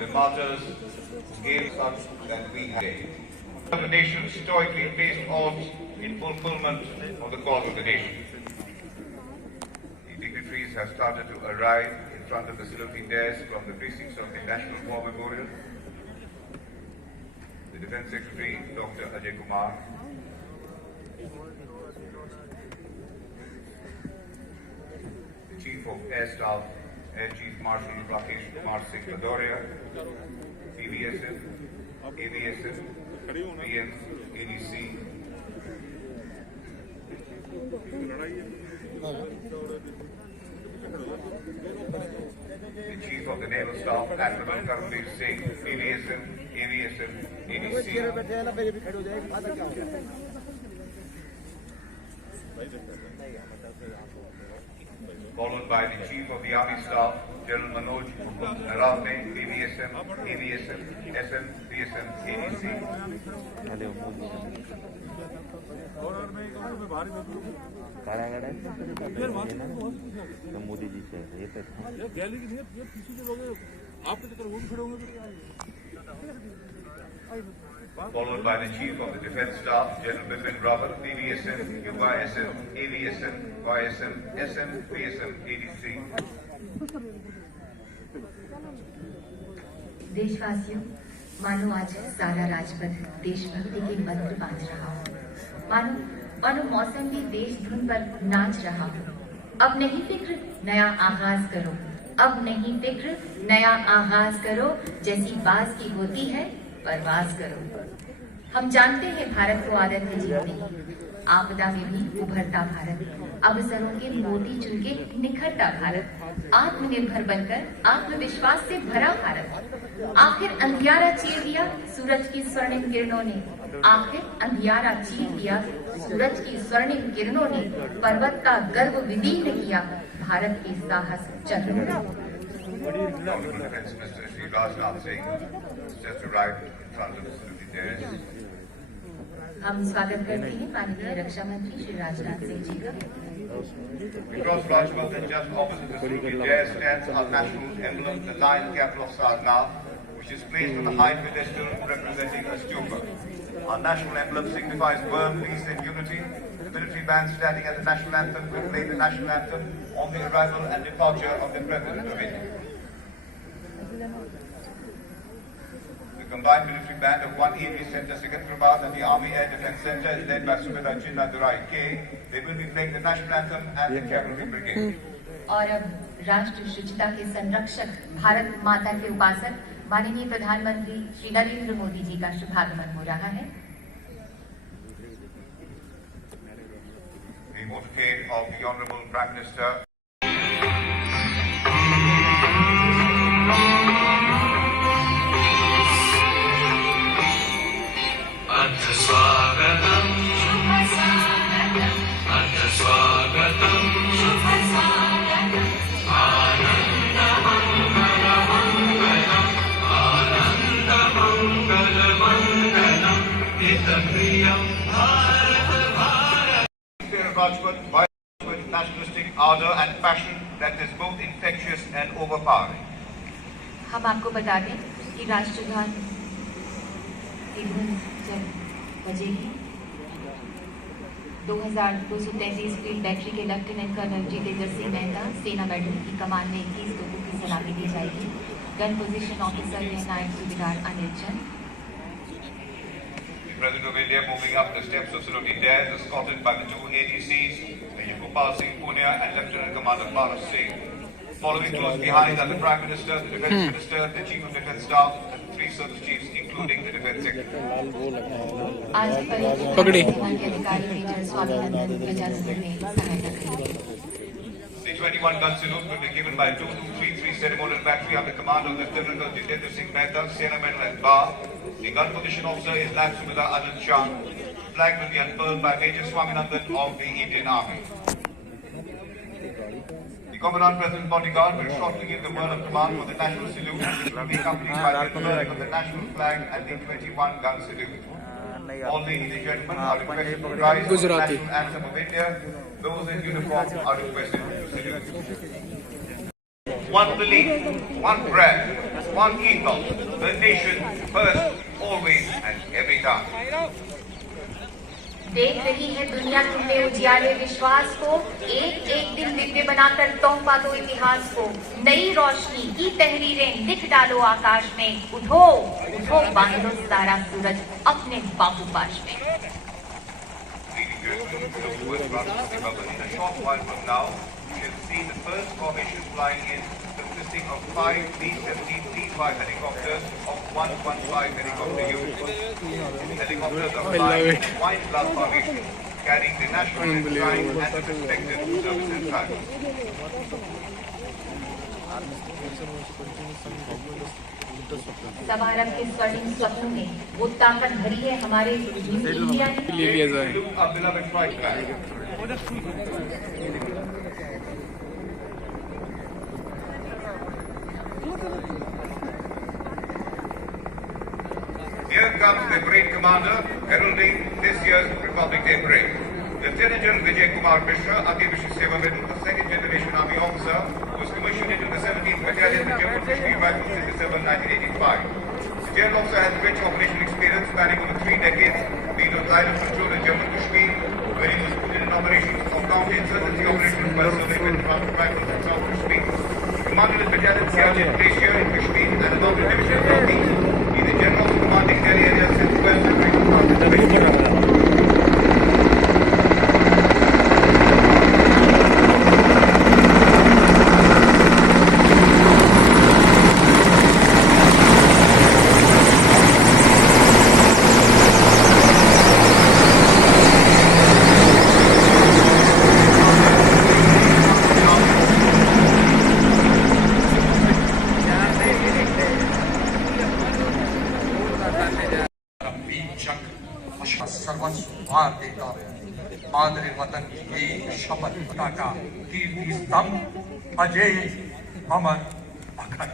the martyrs gave such that we have. The nation stoically faced odds in fulfillment of the cause of the nation. The dignitaries have started to arrive in front of the saluting dais from the precincts of the National War Memorial. The Defence Secretary, Dr. Ajay Kumar, the Chief of Air Staff, Air Chief Marshal Rakesh Kumar Singh Bhadoria, CVSF, AVSF, PM, ADC, the Chief of the Naval Staff, Admiral Karambir Singh, AVSF, AVSF, ADC, followed by the Chief of the Army Staff, General Manoj Naravne, AVSM, AVSM, SM, PSM, ADC. Modi ji से Followed by the Chief of the Defence Staff, General Bipin Rawat, BVSM, UYSM, AVSM, YSM, SM, PSM, ADC. देशवासियों, मानो आज सारा राजपथ देशभक्ति के मंत्र बांध रहा हो, मानो मौसम भी देश धुन पर नाच रहा हो। अब नहीं फिक्र, नया आगाज करो। अब नहीं फिक्र, नया आगाज करो। जैसी बाज की होती है, परवाज करो। हम जानते हैं भारत को आदत है जीतने की, आपदा में भी उभरता भारत, अवसरों के मोती चुन के निखरता भारत, आत्मनिर्भर बनकर आत्मविश्वास से भरा भारत। आखिर अंधियारा चीर दिया सूरज की स्वर्णिम किरणों ने, आखिर अंधियारा चीर दिया सूरज की स्वर्णिम किरणों ने, पर्वत का गर्व विदीर्ण किया भारत के साहस चरणों ने। हम स्वागत करते हैं माननीय रक्षा मंत्री श्री राजनाथ सिंह जी का। Across Rajpath and just opposite the saluting dais stands our national emblem, the Lion Capital of Sarnath, which is placed on the high pedestal representing a stupa. Our national emblem signifies birth, peace and unity. The military band standing at the national anthem will play the national anthem on the arrival and departure of the President of India. The combined military band of 1 AV Center Secunderabad and the Army Air Defence Center is led by Subedar Chinna Durai K. They will be playing the national anthem and the cavalry brigade. और अब राष्ट्र शुचिता के संरक्षक, भारत माता के उपासक माननीय प्रधानमंत्री श्री नरेंद्र मोदी जी का शुभागमन हो रहा है। The motorcade of the Honourable Prime Minister. Rajput with nationalistic ardor and passion that is both infectious and overpowering. हम आपको बता दें कि राष्ट्रगान की धुन जब बजेगी, 2233 फील्ड बैटरी के लेफ्टिनेंट कर्नल जितेंद्र सिंह मेहता सेना बैटल की कमान में 21 तोपों की सलामी दी जाएगी। गन पोजीशन ऑफिसर है नायक सूबेदार अनिल चंद। The President of India moving up the steps of saluting dais, escorted by the two ADCs, Major Gopal Singh Punia and Lieutenant Commander Paras Singh. Following close behind are the Prime Minister, the Defence Minister, the Chief of Defence Staff, and 3 service chiefs, including the Defence Secretary. आज parade के अधिकारी major Swaminathan ध्वजारोहण में सहायता करेंगे। The 21-gun salute will be given by 2233 Ceremonial Battery under command of Lieutenant Colonel Jitendra Singh Mehta, Sena Medal and Bar. The gun position officer is Naik Subedar Anand Chand. The flag will be unfurled by Major Swaminathan of the Indian Army. The Commandant President Bodyguard will shortly give the word of command for the national salute, which will be accompanied by the unfurling of the national flag and the 21-gun salute. All ladies and gentlemen are requested to rise for the national anthem of India. Those in uniform are requested to salute. One belief, one prayer. one ethos, the nation first, always and every time. देख रही है दुनिया तुमने उजियाले विश्वास को, एक एक दिन दिव्य बनाकर तोहफा दो इतिहास को। नई रोशनी की तहरीरें लिख डालो आकाश में, उठो उठो बांध लो सारा सूरज अपने बाहुपाश में। In a short while from now, we shall see the first formation flying in, consisting of 5 B-17 T-5 helicopters of 115 helicopter units. The helicopters are flying in wide class formation, carrying the national ensign and the respective services flags. समारंभ के स्वर्णिम स्वप्नों में वो ताकत भरी है हमारे इंडिया की। Our beloved flight flag. Here comes the great commander heralding this year's Republic Day parade. Lieutenant General Vijay Kumar Mishra, Adi Vishnu Seva Medal, the second generation army officer, was commissioned into the 17th Battalion of Jammu Kashmir Rifles in December 1985. The general officer has rich operational experience spanning over 3 decades, being on line of control in Jammu Kashmir, where he was put in operations of counter-insurgency operations by serving with Rifles in South Kashmir. He commanded the battalion Siachen Glacier in Kashmir and along the division of Northeast. He is the general of commanding the area since 12 February 2020. सर्वस्वार देता मादरे वतन की एक शपथ पताका कीर्ति स्तंभ अजय अमर अखंड।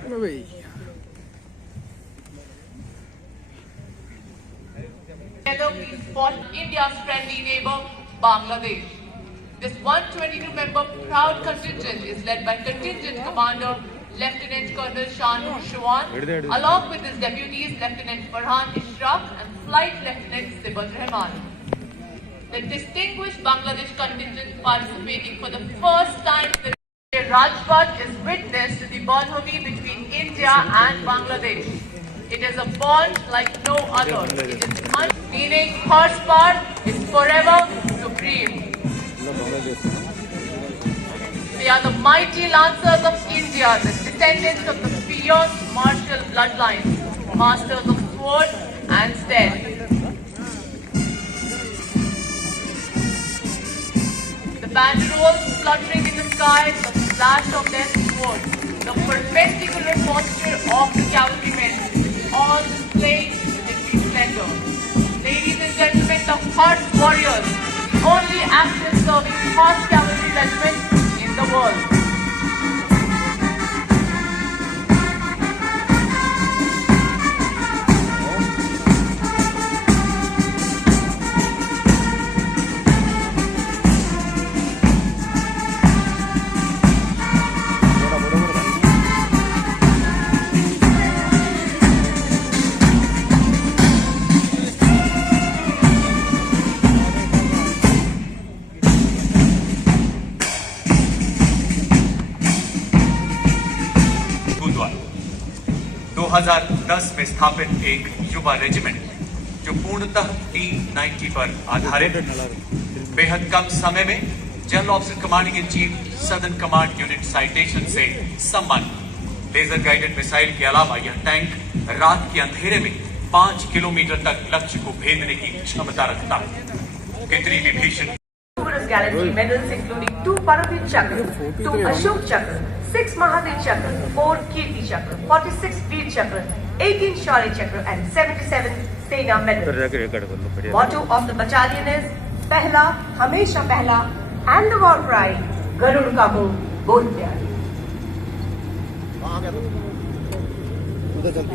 Together we fought India's friendly neighbor, Bangladesh. This 122-member proud contingent is led by Contingent Commander Lieutenant Colonel Shahnur Shawan, along with his deputies Lieutenant Farhan Ishraq and Flight Lieutenant Sibad Rahman. The distinguished Bangladesh contingent participating for the first time in the Rajpath is witness to the bonhomie between India and Bangladesh. It is a bond like no other. It is one meaning horsepower is forever supreme. They are the mighty lancers of India, the descendants of the fierce martial bloodlines, masters of sword and stead. The banderols fluttering in the sky, the flash of their swords, the perpendicular posture of the cavalrymen, all displayed in splendor. Ladies and gentlemen, the horse warriors, the only active serving horse cavalry regiment in the world. Gurdwara 2010 में स्थापित एक युवा regiment जो पूर्णतः T90 पर आधारित बेहद कम समय में general officer commanding in chief southern command unit citation से सम्मानित। लेजर गाइडेड मिसाइल के अलावा यह टैंक रात के अंधेरे में 5 किलोमीटर तक लक्ष्य को भेदने की क्षमता रखता है। कितनी भी भीषण Gallantry medals including 2 Paramvir Chakra, 2 Ashok Chakra, 6 Mahavir Chakra, 4 Kirti Chakra, 46 Veer Chakra, 18 Shaurya Chakra and 77 Sena medals. Motto of the battalion is Pehla, Hamesha Pehla and the war cry Garud ka ho bahut pyar. उधर चल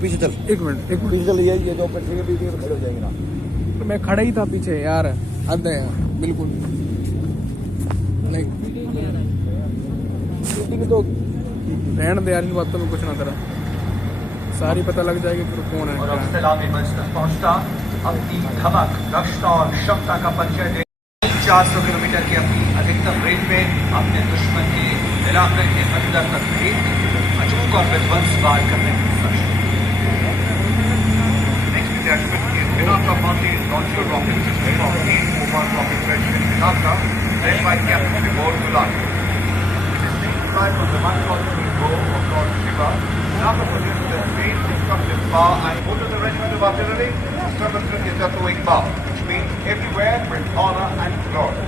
पीछे चल एक minute पीछे चल ये जो बैठे के बीच में खड़े हो जाएंगे ना। मैं खड़ा ही था पीछे यार, हद है यार, बिल्कुल नहीं तो रहने दे यार, इन बातों में कुछ ना करा। सारी पता लग जाएगी फिर कौन और है। अब सलामी मंच तक पहुंचता अपनी धमक, रक्षा और क्षमता का परिचय दे 400 किलोमीटर की अपनी अधिकतम रेंज में अपने दुश्मन के इलाके के अंदर तक भेद अचूक और विध्वंस वार करने में सक्षम। Next detachment is Pinaka Mountain Launcher Rocket System of 841 Rocket Regiment Pinaka, led by Captain Vibhor Dulan. Flight from the 143 Row of Lord Shiva, Pinaka possesses the trained destructive power and go to the regiment of artillery, Sarvatran is the towing power, which means everywhere with honor and glory.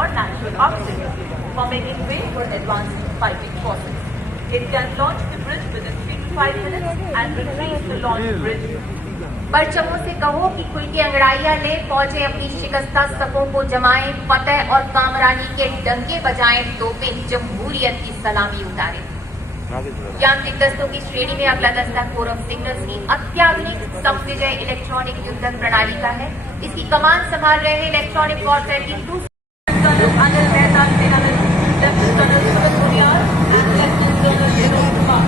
Or natural obstacles for making way for advanced fighting forces. It can launch the bridge within 3 to 5 minutes and retrieve the launched bridge. परचमों से कहो कि खुल के अंगड़ाइयां ले, फौजें अपनी शिकस्ता सफों को जमाएं, फतेह और कामरानी के डंके बजाएं, तोपें जमहूरियत की सलामी उतारें। यांत्रिक दस्तों की श्रेणी में अगला दस्ता कोर ऑफ सिग्नल्स की अत्याधुनिक समविजय इलेक्ट्रॉनिक युद्धक प्रणाली का है। इसकी कमान संभाल रहे हैं इलेक्ट्रॉनिक वॉरफेयर की Colonel Anil Mehta, Senaman, Lieutenant Colonel Sumit Puriyar, and Lieutenant Colonel Vinod Kumar.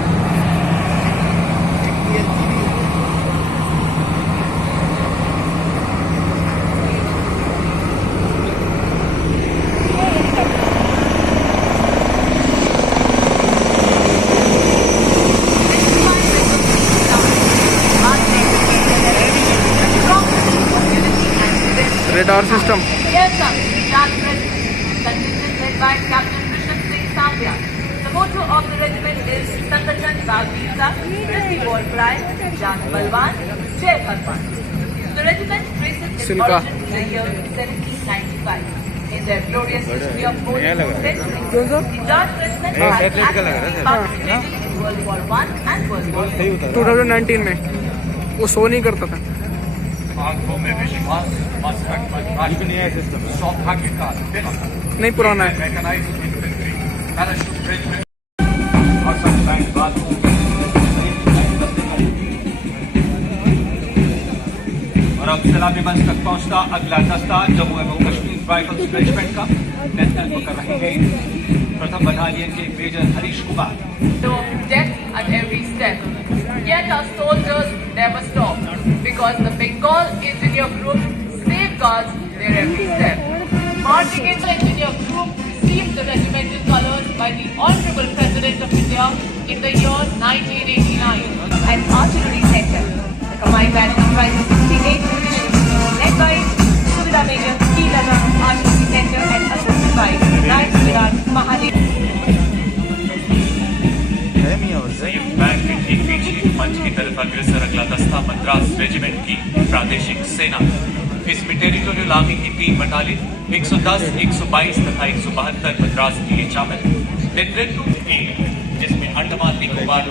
Radar system. Here comes the Gujarat Regiment, contingent led by Captain Rishabh Singh Sambhya. The motto of the regiment is Sangatan Bhavisa, Prithvi War Cry, Jaan Balwan, Jai Bhagwan. The regiment traces its Silka. origin in the year 1795. In their glorious history of more than 2 centuries, the Gujarat Regiment has actively participated in World War I and World War II. 2019 में वो show नहीं करता था। आंखों में विश्वास, मस्तक पर राष्ट्र, सौभाग्य का तिलक, नहीं पुराना है। मैकेनाइज्ड इन्फेंट्री, पैराशूट रेजिमेंट और सनशाइन बात। और अब सलामी मंच तक पहुंचता अगला दस्ता जम्मू एवं कश्मीर राइफल्स रेजिमेंट का नेतृत्व कर रहे हैं प्रथम बटालियन के major Harish Kumar. Death at every step. Yet our soldiers never stop, because the Bengal Engineer Group safeguards their every step. Marching in the Engineer Group received the regimental colours by the Honourable President of India in the year 1989. And Artillery Center. The combined batch comprises 68 divisions, led by Subida Major T. Lata, Artillery Center, and assisted by Knights Virat Mahadev. संयुक्त bank के ठीक पीछे मंच की तरफ अग्रसर अगला दस्ता मद्रास रेजिमेंट की प्रादेशिक सेना। इसमें टेरिटोरियल आर्मी की 3 बटालियन 110, 122 तथा 172 मद्रास के लिए शामिल। नेतृत्व जिसमें अंडमान निकोबार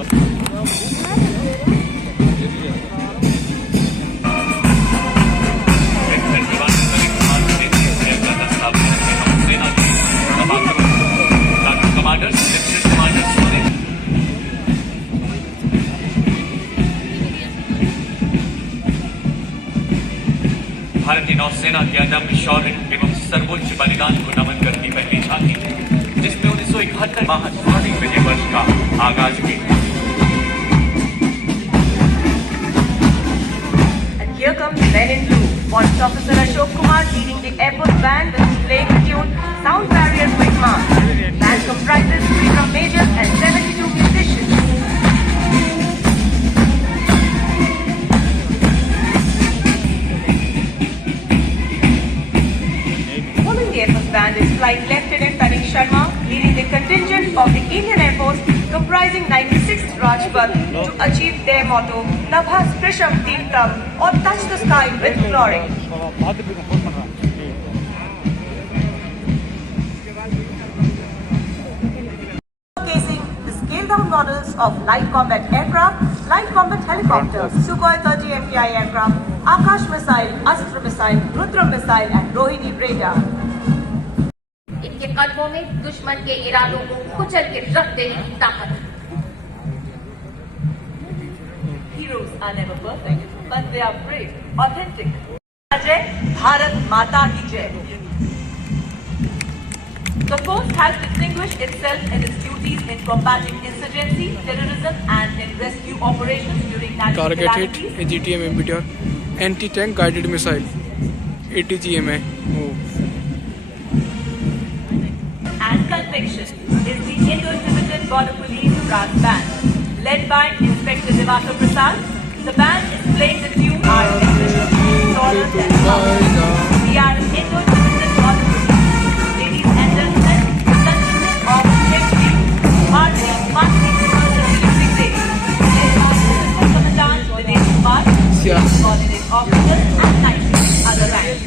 भारतीय नौसेना के अदम्य शौर्य एवं सर्वोच्च बलिदान को नमन करती पहली झांकी, जिसमें 1971 माह स्वाधीन विजय वर्ष का आगाज भी। And here comes Men in Blue. Police Officer Ashok Kumar leading the airport band which is playing the tune Sound Barrier Quick March. Band comprises 3 drum majors and 72 musicians. Following the airforce band is Flight Lieutenant Tanik Sharma leading the contingent of the Indian Air Force comprising 96th Rajpath to achieve their motto Nabha Sprisham Deeptam or touch the sky with glory. Showcasing the scaled-down models of light combat aircraft, light combat helicopters, Sukhoi 30 MPI aircraft, Akash missile, Astra missile, Rudra missile and Rohini radar. इनके कदमों में दुश्मन के इरादों को कुचल के रख देने की ताकत। Heroes are never perfect, but they are brave, authentic. Jai Bharat Mata ki Jai. The force has distinguished itself in its duties in combating insurgency, terrorism, and in rescue operations during natural target hit calamities. AGTM एम्बिटर anti tank guided missile ATGM है वो And conviction is the Indo-Tibetan Border Police Brass Band, led by Inspector Devakar Prasad. The band is playing the tune Our Mission Taller Than Ours. We are Indo-Tibetan Border Police. Ladies and gentlemen, the contingent of Chekri, marching towards the music day. Led by Commandant Dinesh Kumar, coordinating officers and knights, other ranks.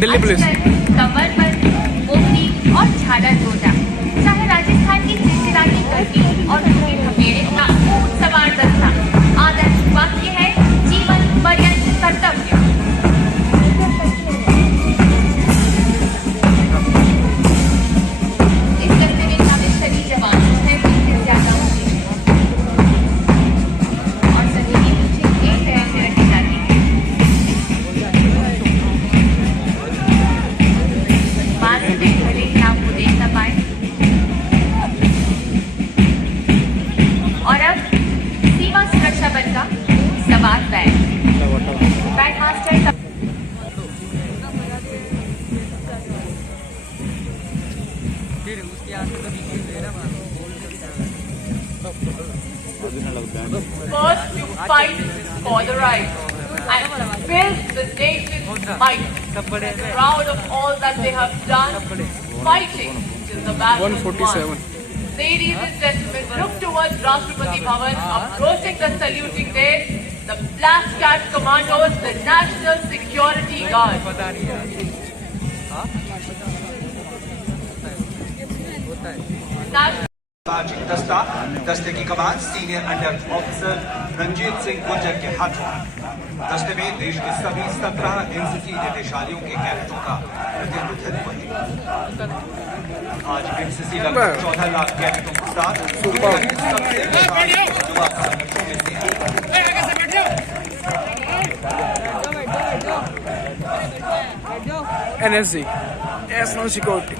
Delhi police कमर पर मोमनी और झालर गोटा, चाहे राजस्थान की चिलचिलाती गर्मी और उनके थपेड़े का सवार दस्ता, आदर्श वाक्य है जीवन पर्यंत कर्तव्य। इस दस्ते में शामिल सभी जवान हैं ज्यादा होते हैं और सभी की मुझे एक तरह से रखी जाती है। और अब सीमा सुरक्षा बल का सवार band master First to fight for the right and build the nation's might. Proud of all that they have done, fighting till the battle is won. 147 Ladies and gentlemen, look towards Rashtrapati Bhavan, approaching the saluting desk, the Black Cat Commandos, the National Security Guard. Marching दस्ते की कमान senior under officer Ranjit Singh Gurjar के हाथों। दस्ते में देश के सभी 17 एनसीसी निदेशालयों के कैडेटों का प्रतिनिधित्व है। आज एनसीसी लगभग 14 लाख कैडेटों के साथ दुनिया के सबसे विशाल युवा संगठनों में से है। NSG नेशनल सिक्योरिटी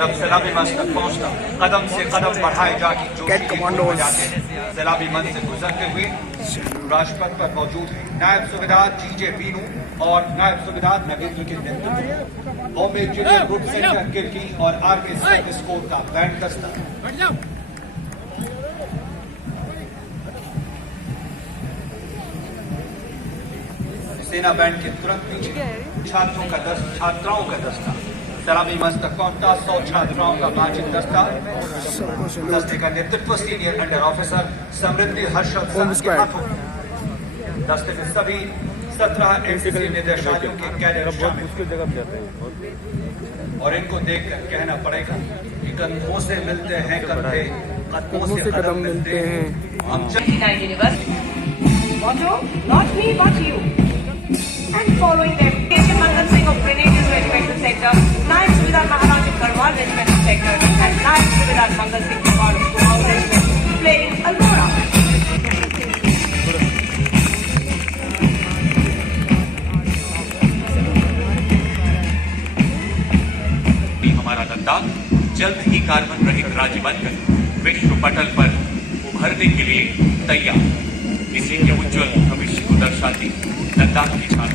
अब सलामी मंच तक पहुंचना, कदम से कदम बढ़ाए जाके जो सलामी मंच से गुजरते हुए राजपथ पर मौजूद है नायब सूबेदार जीजे बीनू और नायब सूबेदार नरेंद्र के नेतृत्व में बॉम्बे जूनियर ग्रुप सेंटर किरकी और आर्मी सर्विस कोर का बैंड दस्ता। सेना बैंड के तुरंत पीछे छात्राओं का दस्ता सलामी मंच तक पहुंचता 100 छात्राओं का मार्चिंग दस्ता। दस्ते का नेतृत्व सीनियर अंडर ऑफिसर समृद्धि हर्षद के हाथों। दस्ते में सभी 17 एनसीसी निदेशालयों के कैडेट शामिल और इनको देखकर कहना पड़ेगा कि कंधों से मिलते हैं कंधे, कदमों से कदम मिलते हैं। हम Motto, not me but you. And following them, K.C. Mangal Singh of Grenadiers Regimental Sector, Naik Subedar Maharaj of Garhwal Regimental Sector, and Naik Subedar Mangal Singh Kumar of Kumaon Regiment, playing Almora. हमारा लद्दाख जल्द ही carbon रहित राज्य बनकर विश्व पटल पर उभरने के लिए तैयार। इसी के उज्जवल भविष्य को दर्शाती लद्दाख की छाप।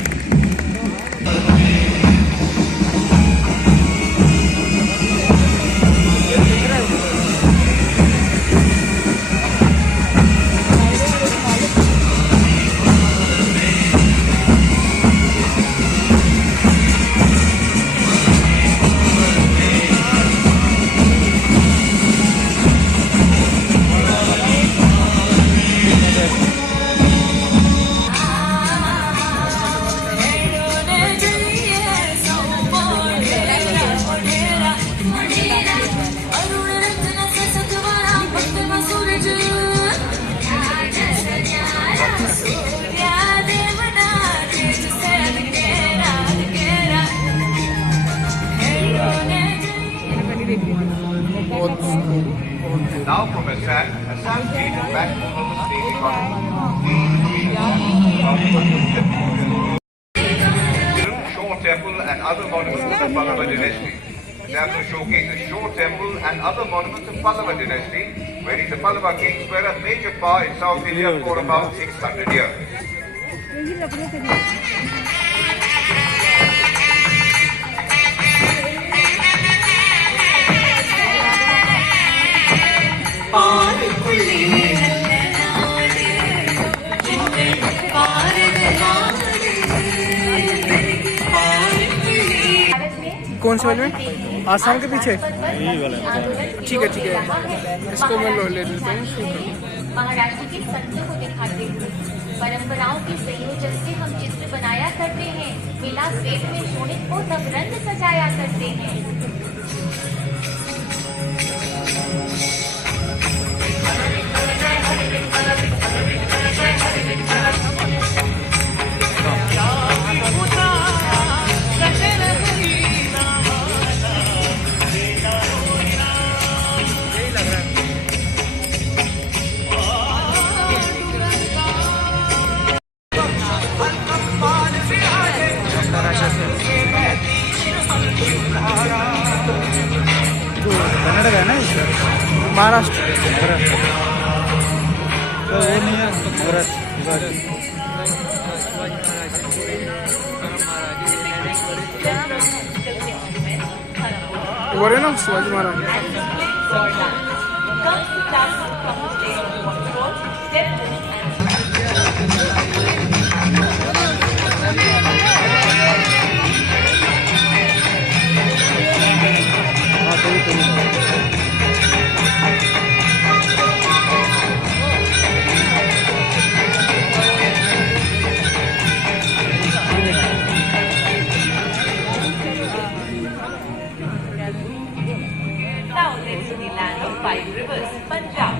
Now from Assam State is backbone of the state economy. Shore Temple and other monuments of the Pallava dynasty. Example showcases Shore Temple and other monuments of Pallava dynasty, wherein the Pallava kings were a major power in South India for about 600 years. कौन से वाले में? आसाम के पीछे? ठीक है ठीक है, इसको मैं ले लेता हूँ। महाराष्ट्र के संतों को दिखाते हुए परंपराओं के संयोजन से हम चित्र बनाया करते हैं। मिला स्वेद में शोणित को तब रंग सजाया करते हैं। कन्नड़ है ना इसका? महाराष्ट्र तो वो नहीं है वो है ना Shivaji Maharaj. Now let's see the land of 5 rivers, Punjab.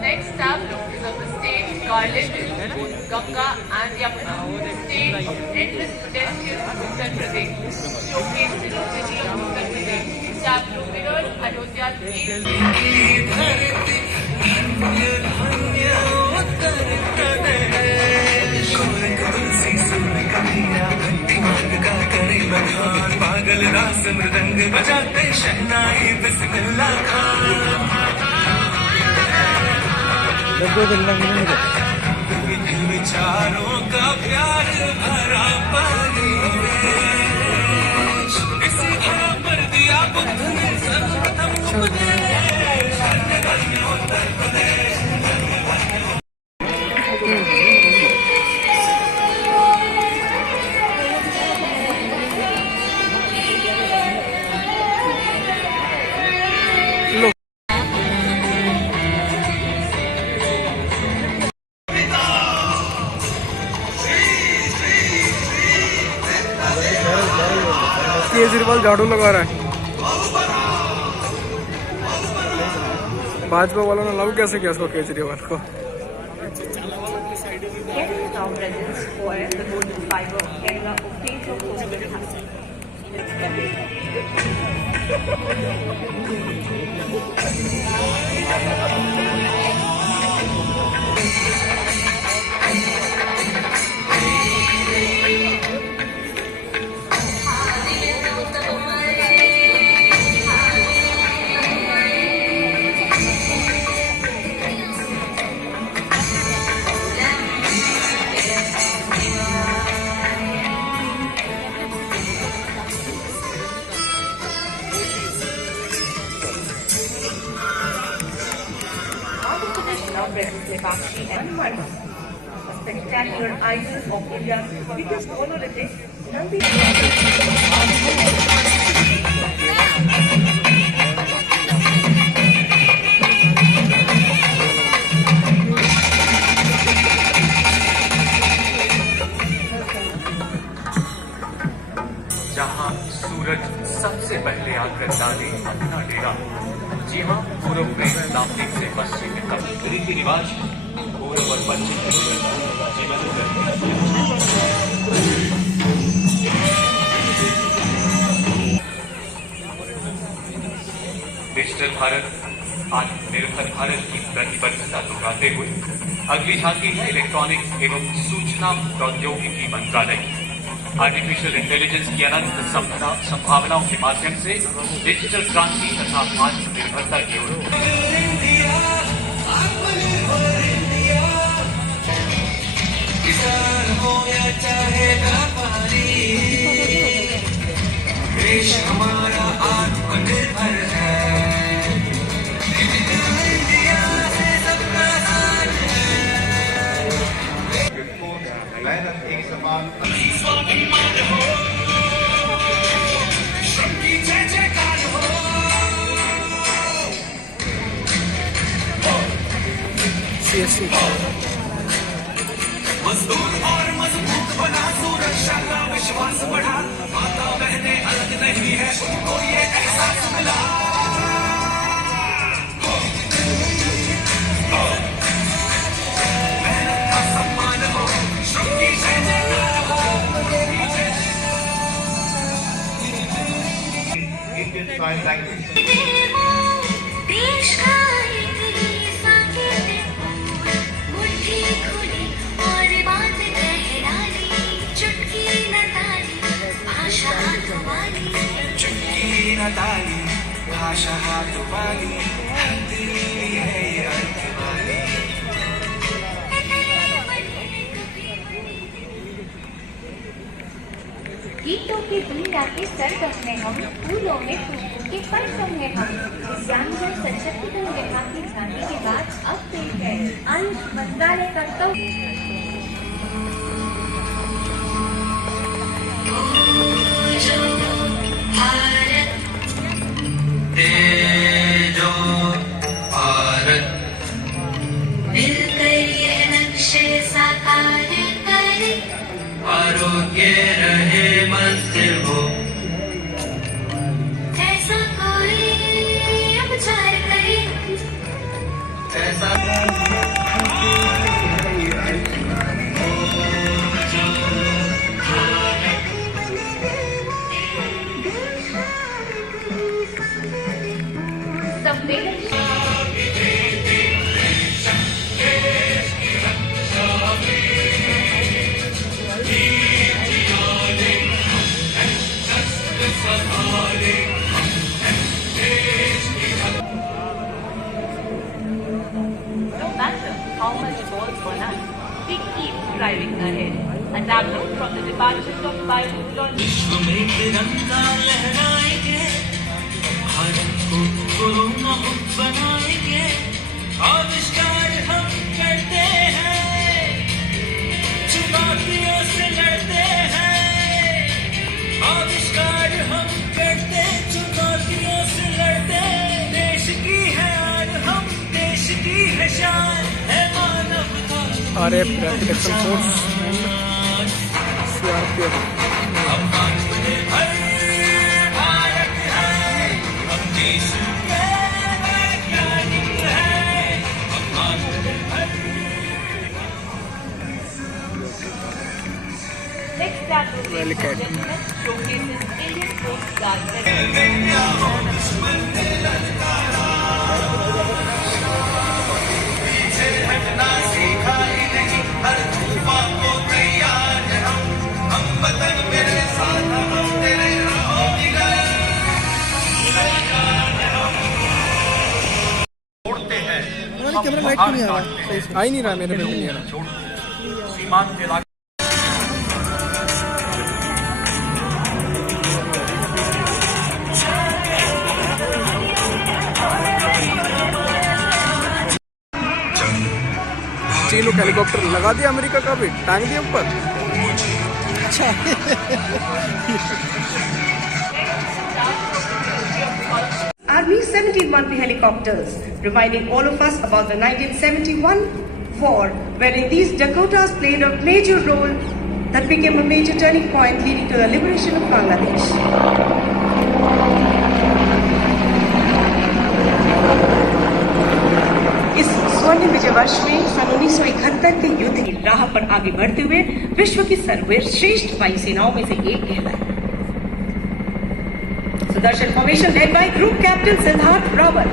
Next tableau is of the state garland Ganga and Yamuna, state endless potential of Uttar Pradesh, showcased in the city of Uttar Pradesh. This tableau mirrors Ayodhya's पागल रास मृदंग बजाते शहनाई बिस्मिल्लाह खान विचारों का प्यार भरा परिवेश इसी भाव पर दिया बुद्ध ने सर्वप्रथम उत्तर प्रदेश। केजरीवाल झाड़ू लगा रहा है। भाजपा वालों ने लव कैसे किया उसको केजरीवाल को? Kerala now presents for the golden fiber of Kerala of Faith of Holy House. Now presents Lepakshi and Manu, a spectacular idol of India's biggest monolithic Nandi. जहां सूरज सबसे पहले आकर डाले अपना डेरा, जी हाँ, पूर्व में नामदेव से पश्चिम तक रीति रिवाज पूर्व और पश्चिम जीवन डिजिटल भारत, आत्मनिर्भर भारत की प्रतिबद्धता दोहराते हुए अगली झांकी है इलेक्ट्रॉनिक्स एवं सूचना प्रौद्योगिकी मंत्रालय। आर्टिफिशियल इंटेलिजेंस की अनंत संभावनाओं के माध्यम से डिजिटल क्रांति तथा आत्मनिर्भरता की ओर किसान हो या चाहे व्यापारी, देश हमारा आत्मनिर्भर है। डिजिटल इंडिया से सबका साथ है। मेहनत एक समान स्वाभिमान हो, श्रम की जय जयकार हो। मजदूर और मजबूत बना, सुरक्षा का विश्वास बढ़ा, माता बहने अलग नहीं है, उनको ये एहसास मिला। मेहनत का सम्मान हो, श्रम की जय जयकार हो। Indian Sign Language. देश का एक ही सांकेतिक मुट्ठी खुली और बात गहराई, चुटकी न ताली भाषा हाथ वाली, चुटकी न ताली भाषा हाथ वाली, दिली है ये अर्थ वाली। गीतों की दुनिया के सरगम में हम, फूलों में खुशबू के परचम में हम। दिव्यांगजन सशक्तिकरण विभाग की झांकी के बाद अब पेश है आयुष मंत्रालय का जो भारत मिलकर यह नक्शे साकार करे, आरोग्य रहे मंजिल हो। ऐसा कोई उपचार करे, ऐसा How much falls on us, we keep driving ahead. A download from the Department of Biotechnology. विश्व में तिरंगा लहराएंगे, भारत को कोरोना मुक्त बनाएंगे। आविष्कार हम करते हैं, चुनौतियों से लड़ते हैं। आविष्कार हम करते, चुनौतियों से लड़ते। देश की है आन हम, देश की है शान, है मानवता। RAF Protection Force and CRPF. Bharat है, हम देश के वैज्ञानिक हैं। Relicat. Showcases Indian Coast Guard. छोड़ते हैं कैमरा लाइट क्यों नहीं आ रहा? आ ही नहीं रहा मेरे में नहीं आ रहा. सीमांत इलाके चीन लोग हेलीकॉप्टर लगा दिया अमेरिका का भी, टांग दिया ऊपर. अच्छा. Army 71 helicopters, reminding all of us about the 1971 war, wherein these Dakotas played a major role that became a major turning point leading to the liberation of Bangladesh. इस स्वर्ण विजय वर्ष में सन 1971 के युद्ध की राह पर आगे बढ़ते हुए विश्व की सर्वश्रेष्ठ वायुसेनाओं में से एक कहलाया. Sudarshan formation led by Group Captain Siddharth Rawat.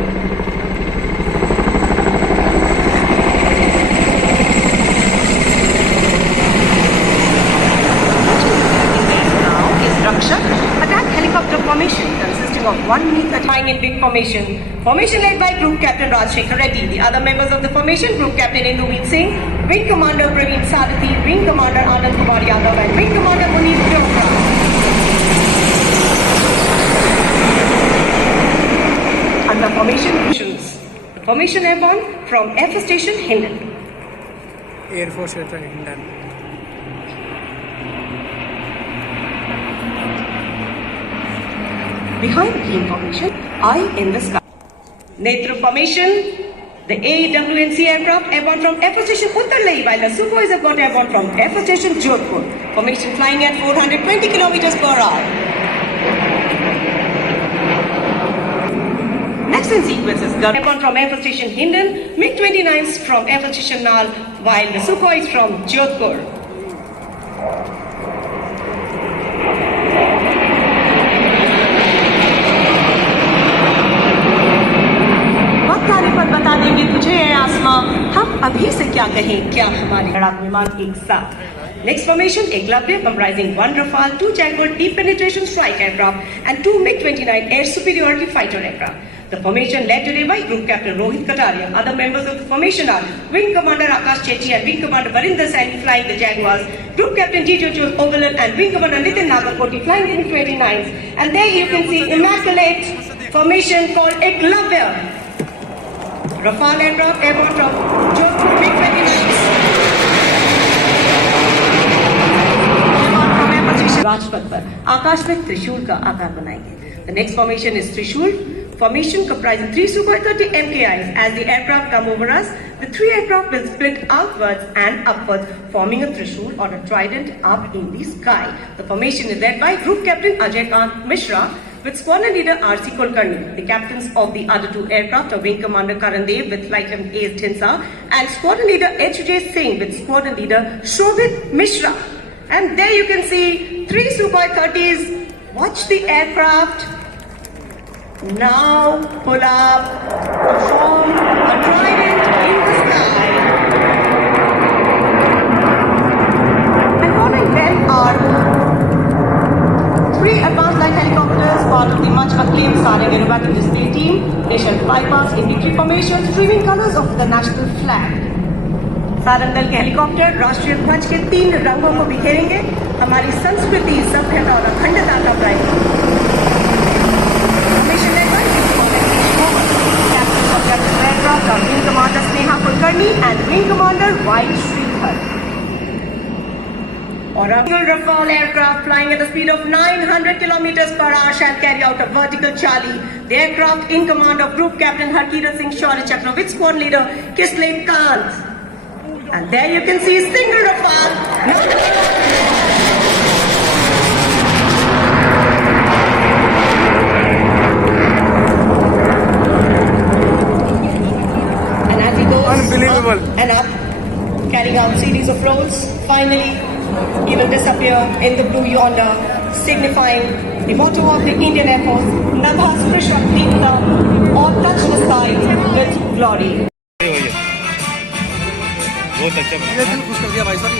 Now is Rakshak, attack helicopter formation consisting of one Mi-39 in big formation. Formation led by Group Captain Rajshekhar Reddy. The other members of the formation, Group Captain Indumeet Singh, Wing Commander Praveen Sarathi, Wing Commander Anand Kumar Yadav and Wing Commander Munir Chopra. Under formation missions, formation airborne from Air Force Station Hindon. Air Force Station Hindon. Behind the beam formation, eye in the sky. Netru formation, the AWNC aircraft airborne from Air Force Station Uttarlai, while the Sukhois have got airborne from Air Force Station Jodhpur. Formation flying at 420 kilometers per hour. Next in sequence is airborne from Air Force Station Hindon, MiG-29s from Air Force Station Nal, while the Sukhois from Jodhpur. वक्त आने पर बता देंगे तुझे है आसमां, हम अभी से क्या कहें, क्या हमारे लड़ाकू विमान एक साथ. Next formation, Eklavya, comprising one Rafale, two Jaguar deep penetration strike aircraft, and two MiG-29 air superiority fighter aircraft. The formation led today by Group Captain Rohit Kataria. Other members of the formation are Wing Commander Akash Chetty and Wing Commander Varinder Saini flying the Jaguars, Group Captain Tito Chus Ovalan and Wing Commander Nitin Nagarkoti flying the MiG-29s. And there you can see immaculate formation called Eklavya. Rafale aircraft airborne from Jodhpur MiG-29s. Rajpath पर आकाश में त्रिशूल का आकार बनाएंगे. The next formation is Trishul. Formation comprising 3 Sukhoi 30 MKIs. As the aircraft come over us, the 3 aircraft will split outwards and upwards, forming a Trishul or a trident up in the sky. The formation is led by Group Captain Ajay Kant Mishra with Squadron Leader R.C. Kulkarni. The captains of the other 2 aircraft are Wing Commander Karan Dev with Flight Ace Dhinsa and Squadron Leader H.J. Singh with Squadron Leader Shobhit Mishra. And there you can see 3 Sukhoi 30s. Watch the aircraft now pull up, form a trident in the sky. And following them are 3 advanced light helicopters, part of the much acclaimed Sarang Aerobatic Display Team. They shall bypass in victory formation, streaming colors of the national flag. Sarang दल के helicopter राष्ट्रीय ध्वज के 3 रंगों को बिखेरेंगे, हमारी संस्कृति, सभ्यता और अखंडता का प्रतीक. मिशन लेकर कैप्टन ऑफ कैप्टन एयरक्राफ्ट और wing commander Sneha Kulkarni and wing commander Y Shridhar. Or a single Rafale aircraft flying at the speed of 900 kilometers per hour shall carry out a vertical Charlie. The aircraft in command of Group Captain Harkirat Singh Shaurya Chakra with squad leader Kisle Kant. And there you can see single Rafale. And as he goes Unbelievable. up and up, carrying out series of rolls, finally even disappear in the blue yonder, signifying the motto of the Indian Air Force, Nabha Sprishwa Deepta, or touch the sky with glory. बहुत अच्छा ये दिल खुश कर दिया भाई साहब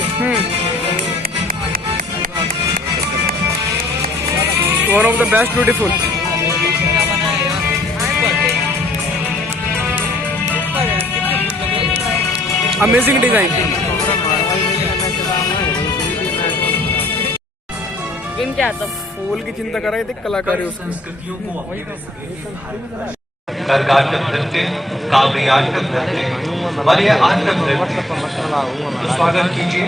one of the best beautiful amazing design इनके आता फूल की चिंता कर रहे थे कलाकारी उसकी संस्कृतियों को करगाटक नृत्य, काव्याटक नृत्य, वलयाटक नृत्य। तो स्वागत कीजिए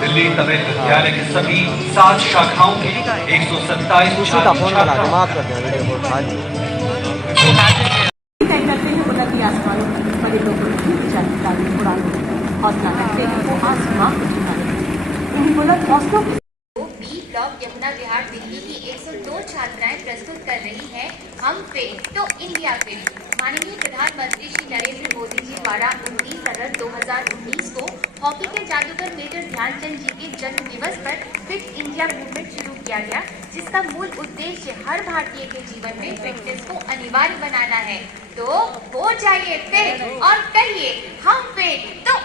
दिल्ली तमिल विद्यालय की सभी 7 शाखाओं के 127 बी ब्लॉक यमुना विहार दिल्ली की 102 छात्राएं प्रस्तुत कर रही हैं हम फिट तो इंडिया फिट। माननीय प्रधानमंत्री श्री नरेंद्र मोदी जी द्वारा 29 अगस्त 2019 को हॉकी के जादूगर मेजर ध्यानचंद जी के जन्म दिवस पर फिट इंडिया मूवमेंट शुरू किया गया, जिसका मूल उद्देश्य हर भारतीय के जीवन में फिटनेस को अनिवार्य बनाना है। तो हो जाइए फिट और कहिए हम फिट तो